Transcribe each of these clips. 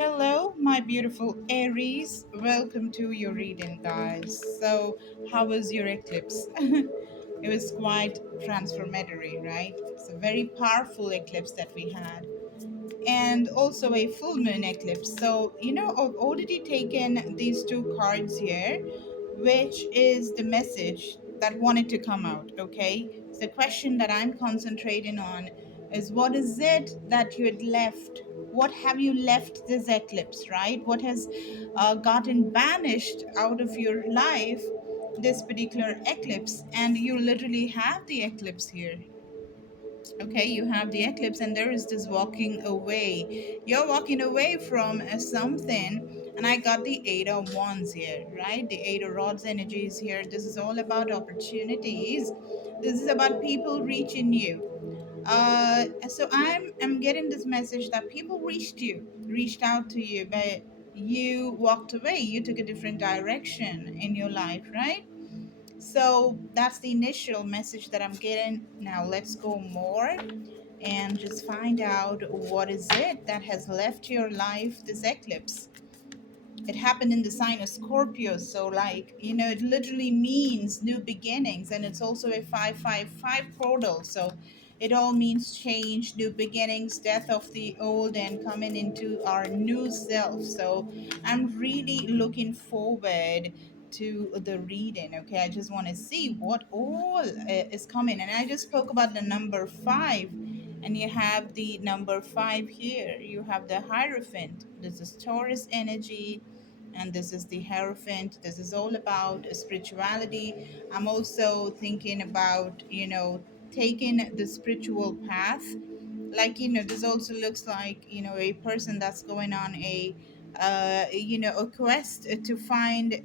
Hello, my beautiful Aries. Welcome to your reading, guys. So, how was your eclipse? It was quite transformatory, right? It's a very powerful eclipse that we had, and also a full moon eclipse. So, I've already taken these two cards here, which is the message that wanted to come out, okay? So the question that I'm concentrating on is, what is it that you had left? What have you left this eclipse, right? What has gotten banished out of your life this particular eclipse? And you literally have the eclipse here. Okay, you have the eclipse, and there is this walking away. You're walking away from something, and I got the Eight of Wands here, right? The Eight of Rods energy is here. This is all about opportunities. This is about people reaching you. So I'm getting this message that people reached out to you, but you walked away. You took a different direction in your life, right? So that's the initial message that I'm getting. Now let's go more and just find out what is it that has left your life this eclipse. It happened in the sign of Scorpio, so it literally means new beginnings, and it's also a 555 portal, so it all means change, new beginnings, death of the old, and coming into our new self. So I'm really looking forward to the reading. Okay, I just want to see what all is coming, and I just spoke about the number 5, and you have the number 5 here. You have the Hierophant. This is Taurus energy, and this is the Hierophant. This is all about spirituality. I'm also thinking about, taking the spiritual path. This also looks like, a person that's going on a quest to find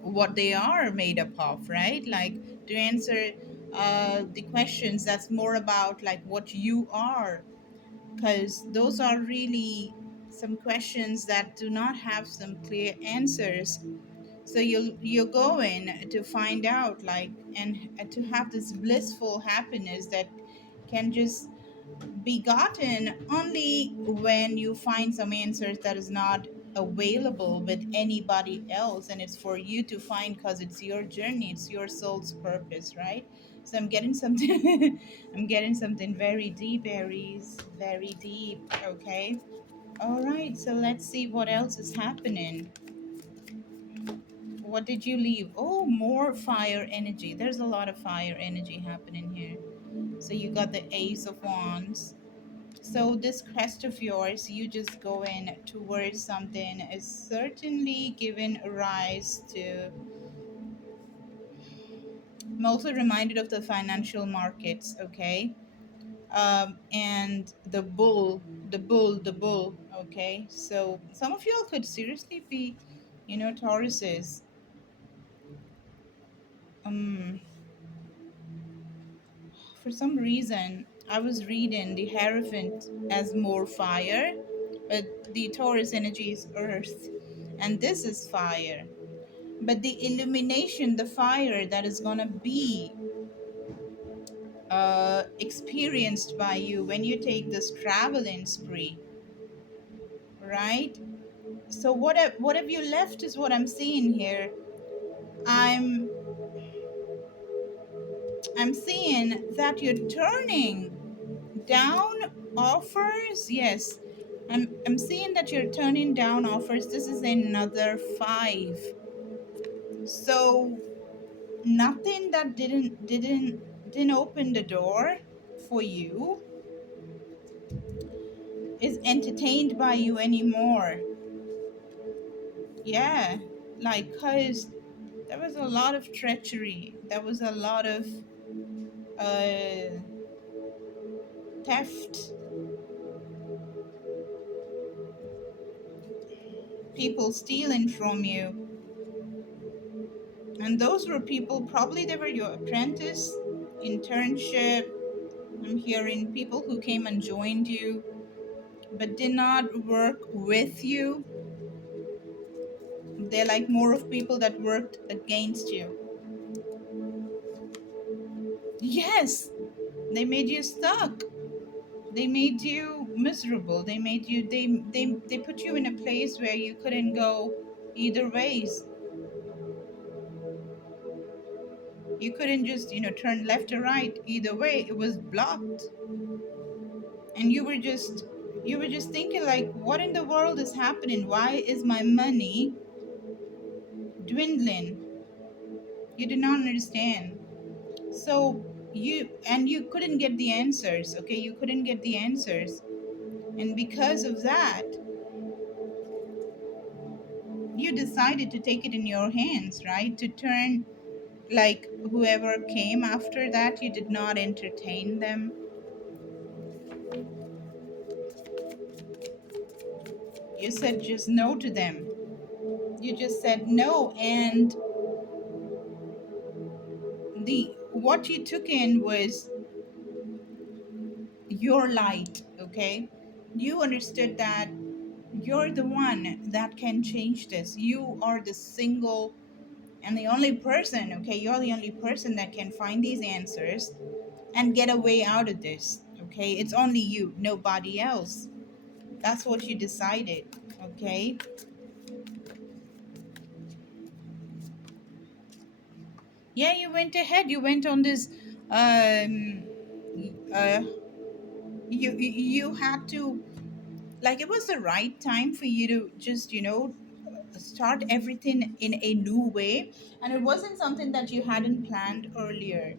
what they are made up of, right? Like, to answer the questions that's more about like what you are, because those are really some questions that do not have some clear answers. So you're going to find out, like, and to have this blissful happiness that can just be gotten only when you find some answers that is not available with anybody else, and it's for you to find because it's your journey, it's your soul's purpose, right? So I'm getting something I'm getting something very deep, Aries, very deep. Okay, all right, so let's see what else is happening. What did you leave? Oh, more fire energy. There's a lot of fire energy happening here. So you got the Ace of Wands. So this quest of yours, you just going towards something, is certainly giving rise to. I'm also reminded of the financial markets, okay? And the bull, okay? So some of y'all could seriously be, Tauruses. Um, for some reason, I was reading the Hierophant as more fire, but the Taurus energy is earth, and this is fire. But the illumination, the fire that is going to be experienced by you when you take this traveling spree, right? So what have you left is what I'm seeing here. I'm I'm seeing that you're turning down offers. Yes, I'm seeing that you're turning down offers. This is another 5. So nothing that didn't open the door for you is entertained by you anymore. Yeah, like, cuz there was a lot of treachery, there was a lot of uh theft, people stealing from you, and those were people, probably they were your apprentice, internship. I'm hearing people who came and joined you but did not work with you. They're like more of people that worked against you. Yes, they made you stuck. They made you miserable. They made you, they put you in a place where you couldn't go either ways. You couldn't just, turn left or right. Either way, it was blocked. And you were just thinking like, what in the world is happening? Why is my money dwindling? You did not understand. So you couldn't get the answers, okay? You couldn't get the answers. And because of that, you decided to take it in your hands, right? To turn, like, whoever came after that, you did not entertain them. You said just no to them. You just said no. And the what you took in was your light, okay? You understood that you're the one that can change this. You are the single and the only person, okay? You're the only person that can find these answers and get a way out of this, okay? It's only you, nobody else. That's what you decided, okay? Yeah, you went ahead. You went on this. Um, uh, you had to, like, it was the right time for you to just start everything in a new way, and it wasn't something that you hadn't planned earlier.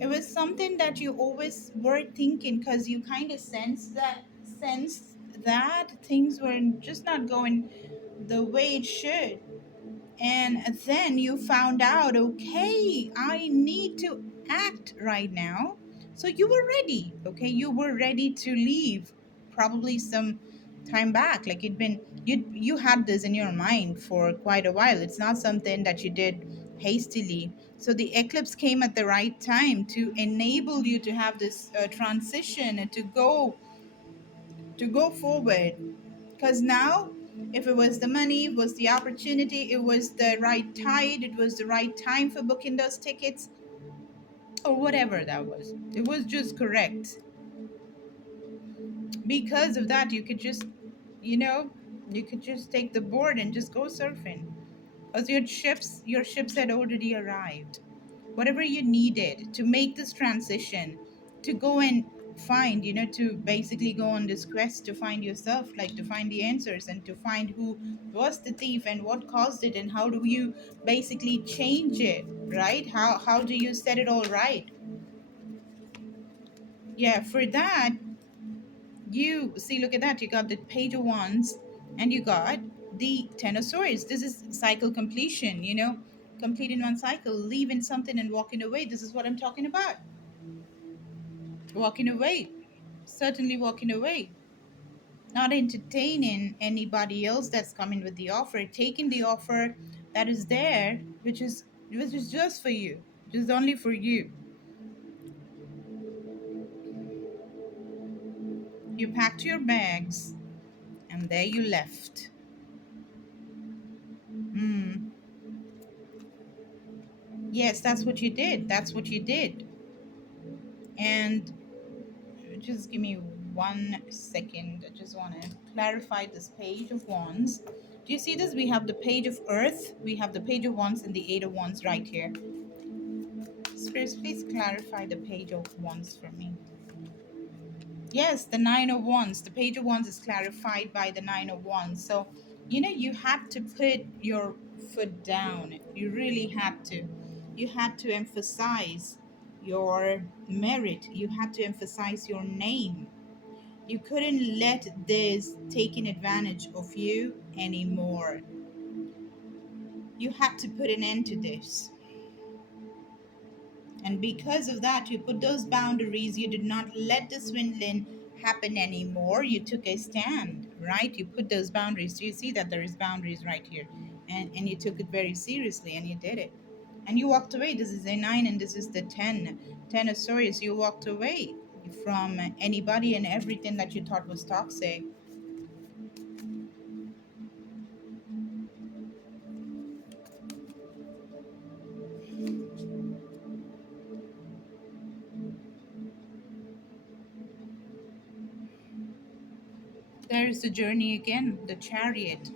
It was something that you always were thinking because you kind of sensed that things were just not going the way it should. And then you found out, okay, I need to act right now. So you were ready, okay? You were ready to leave probably some time back. Like, you had this in your mind for quite a while. It's not something that you did hastily. So the eclipse came at the right time to enable you to have this transition and to go forward. Because now, if it was the money, it was the opportunity, it was the right tide, it was the right time for booking those tickets, or whatever that was, it was just correct. Because of that, you know, you could just take the board and just go surfing. Because your ships had already arrived. Whatever you needed to make this transition, to go and find, to basically go on this quest to find yourself, like to find the answers and to find who was the thief and what caused it and how do you basically change it, right? How do you set it all right? Yeah, for that, you see, look at that. You got the Page of Wands and you got the Ten of Swords. This is cycle completion, completing one cycle, leaving something and walking away. This is what I'm talking about. Walking away. Certainly walking away. Not entertaining anybody else that's coming with the offer, taking the offer that is there, which is just for you, just only for you. You packed your bags and there you left. Mm. Yes, that's what you did. That's what you did. And just give me 1 second. I just want to clarify this Page of Wands. Do you see this? We have the Page of Earth, we have the Page of Wands, and the Eight of Wands right here. Spirits, please clarify the Page of Wands for me. Yes, the Nine of Wands. The Page of Wands is clarified by the Nine of Wands. So, you had to put your foot down. You really had to. You had to emphasize your merit. You had to emphasize your name. You couldn't let this taking advantage of you anymore. You had to put an end to this. And because of that, you put those boundaries. You did not let the swindling happen anymore. You took a stand, right? You put those boundaries. Do you see that there is boundaries right here? And you took it very seriously and you did it. And you walked away. This is a 9 and this is the 10. 10 of Swords. You walked away from anybody and everything that you thought was toxic. There's the journey again, the chariot,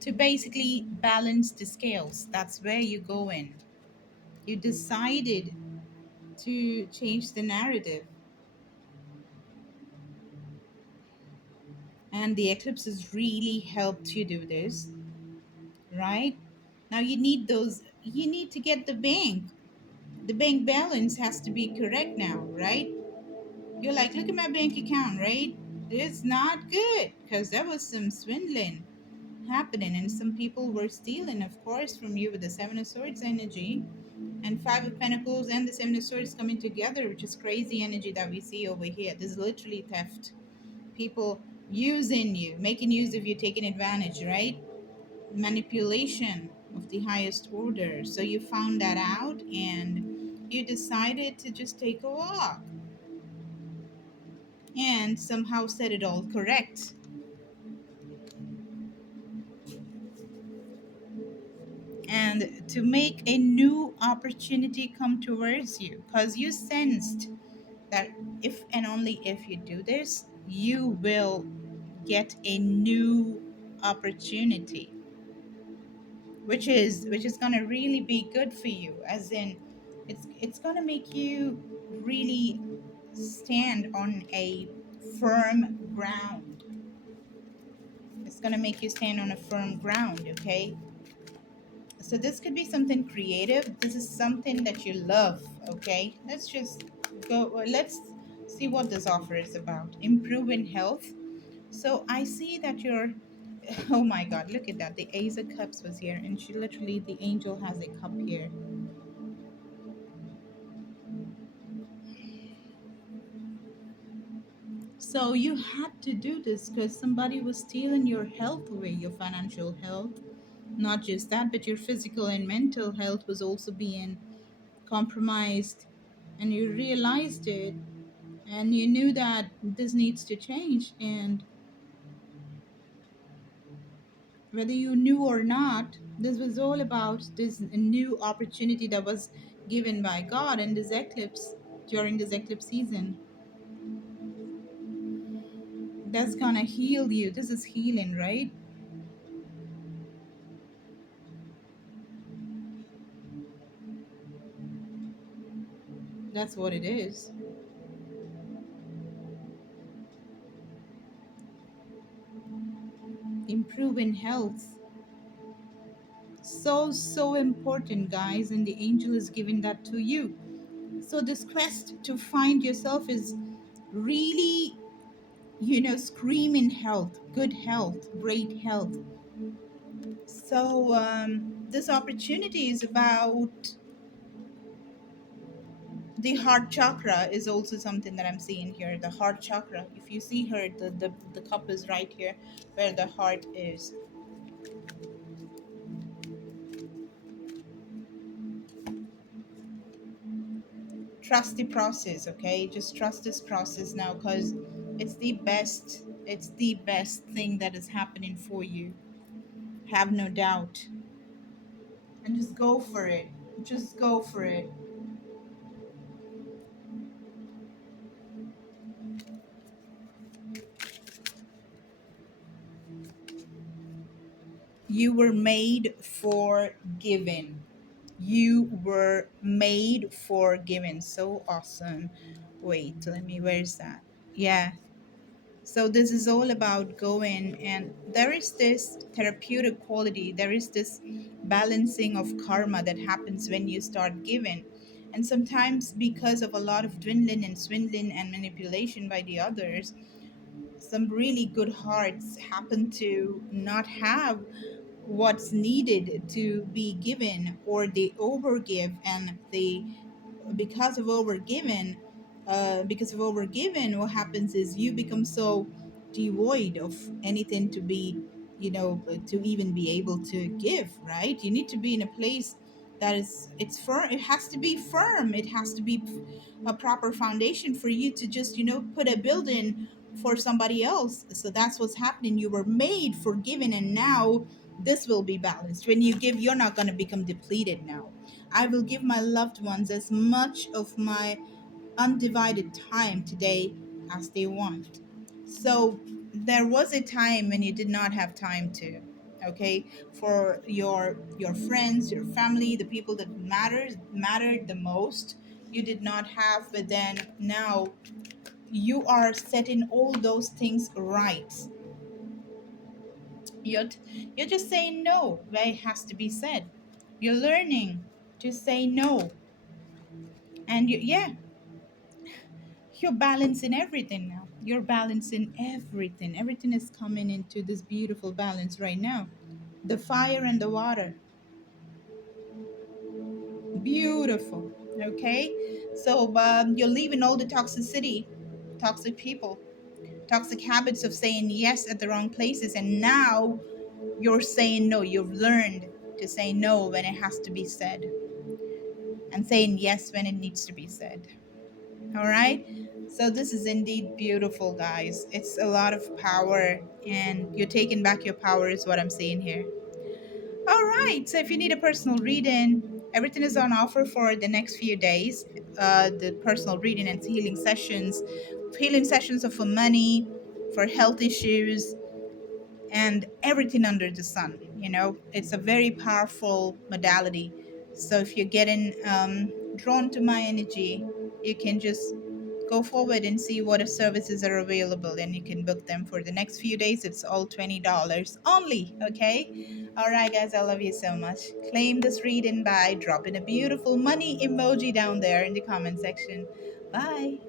to basically balance the scales. That's where you go in. You decided to change the narrative, and the eclipses really helped you do this, right? Now you need those, you need to get the bank balance has to be correct now, right? You're like, look at my bank account, right? It's not good because there was some swindling happening, and some people were stealing, of course, from you with the Seven of Swords energy and Five of Pentacles and the Seven of Swords coming together, which is crazy energy that we see over here. This is literally theft. People using you, making use of you, taking advantage, right? Manipulation of the highest order. So you found that out and you decided to just take a walk and somehow set it all correct. And to make a new opportunity come towards you, because you sensed that if and only if you do this, you will get a new opportunity, which is going to really be good for you, as in it's going to make you really stand on a firm ground. It's going to make you stand on a firm ground, okay? So this could be something creative. This is something that you love, okay? Let's just go, let's see what this offer is about. Improving health. So I see that you're, oh my God, look at that. The Ace of Cups was here, and she literally, the angel has a cup here. So you had to do this because somebody was stealing your health away, your financial health. Not just that, but your physical and mental health was also being compromised. And you realized it, and you knew that this needs to change. And whether you knew or not, this was all about this new opportunity that was given by God in this eclipse, during this eclipse season. That's gonna heal you. This is healing, right? That's what it is. Improving health. So, so important, guys. And the angel is giving that to you. So, this quest to find yourself is really, screaming health, good health, great health. So, this opportunity is about the heart chakra, is also something that I'm seeing here. The heart chakra. If you see her, the cup is right here where the heart is. Trust the process, okay? Just trust this process now, because it's the best thing that is happening for you. Have no doubt. And just go for it. Just go for it. You were made for giving. You were made for giving. So awesome. Wait, let me, where is that? Yeah. So this is all about going, and there is this therapeutic quality. There is this balancing of karma that happens when you start giving. And sometimes, because of a lot of dwindling and swindling and manipulation by the others, some really good hearts happen to not have what's needed to be given, or they overgive, and they, because of overgiven, what happens is you become so devoid of anything to be, to even be able to give, right? You need to be in a place that is, it's firm. It has to be firm. It has to be a proper foundation for you to just, put a building for somebody else. So that's what's happening. You were made for giving, and now this will be balanced. When you give, you're not going to become depleted now. I will give my loved ones as much of my undivided time today as they want. So there was a time when you did not have time to, okay, for your friends, your family, the people that mattered the most. You did not have, but then now you are setting all those things right. You're, you're just saying no where it has to be said. You're learning to say no. And yeah, you're balancing everything now. You're balancing everything. Everything is coming into this beautiful balance right now. The fire and the water. Beautiful. Okay? So you're leaving all the toxicity, toxic people, toxic habits of saying yes at the wrong places. And now you're saying no. You've learned to say no when it has to be said, and saying yes when it needs to be said. All right. So this is indeed beautiful, guys. It's a lot of power, and you're taking back your power, is what I'm saying here. All right. So if you need a personal reading, everything is on offer for the next few days. The personal reading and healing sessions are for money, for health issues, and everything under the sun. You know, it's a very powerful modality. So if you're getting drawn to my energy, you can just go forward and see what services are available, and you can book them for the next few days. It's all $20 only. Okay. All right, guys, I love you so much. Claim this reading by dropping a beautiful money emoji down there in the comment section. Bye.